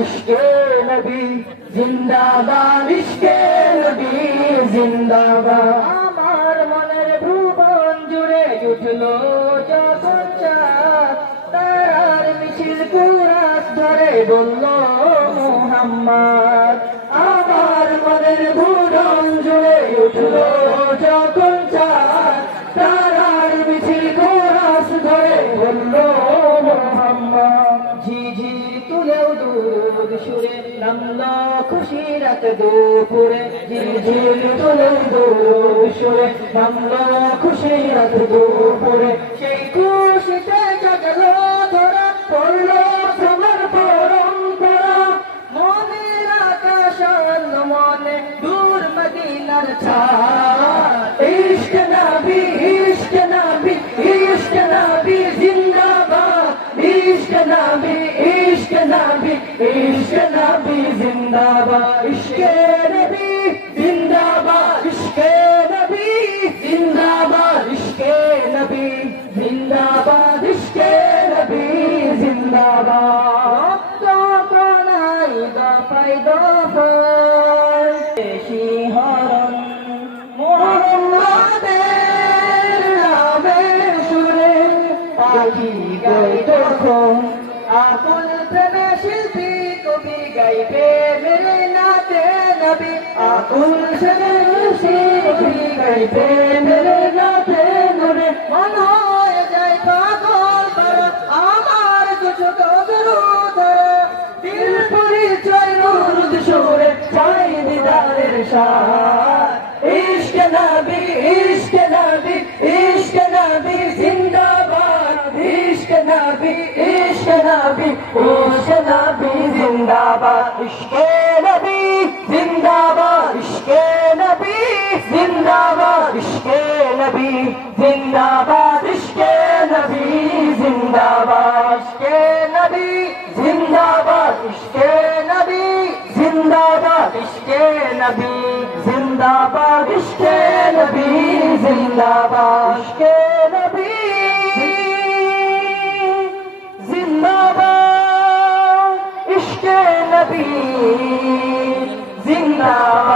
इश्के नबी जिंदाबाद इश्के नबी जिंदाबाद আমার মনের ভুবন জুড়ে উঠলো যখন চাঁদ তারার মিছিল কুরাস ধরে বলল মুহাম্মদ আমার মনের ভুবন জুড়ে উঠলো যখন চাঁদ তারার মিছিল কুরাস ধরে বলল মুহাম্মদ ঝিঝির তুলেও দুরুদ সুরে নামলো খুশি রাত দুপুরে ঝিঝির তুলেও দুরুদ সুরে নামলো খুশি রাত দুপুরে সেই খুশিতে জাগলো ধরা পড়লো সবার পরম্পরা মনের আকাশ আলো মনে দূর মদিনার ছায়া ইশক নবী ইশক নবী ইশক নবী জিন্দাবাদ इश्क नबी इश्क नबी इश्क नबी जिंदाबाद इश्क नबी जिंदाबाद इश्क नबी जिंदाबाद इश्क नबी जिंदाबाद इश्क नबी जिंदाबाद तो कोनाई दफाई दफाई शिहरन मुहम्मदेर नामे सुरे पाखি গাই তখন আকুল প্রেমে শিল্পী কবি গাইবে মেরে নাতে নবী আকুল প্রেমে শিল্পী গাইবে মেরে নাতে নবী মন হয়ে যায় পাগল তারা আমার দুটো দরুদ দিল পরিচয় নুরুদ সুরে চাই দিদারের শাহ ইশক নবী ইশক নবী ইশক নবী জিন্দাবাদ इश्क नबी इश्क नबी इश्क नबी जिंदाबाद इश्क नबी जिंदाबाद इश्क नबी जिंदाबाद इश्क नबी जिंदाबाद इश्क नबी जिंदाबाद इश्क नबी जिंदाबाद इश्क नबी जिंदाबाद इश्क नबी जिंदाबाद इश्क नबी जिंदाबाद इश्क नबी जिंदाबाद इश्क नबी जिंदाबाद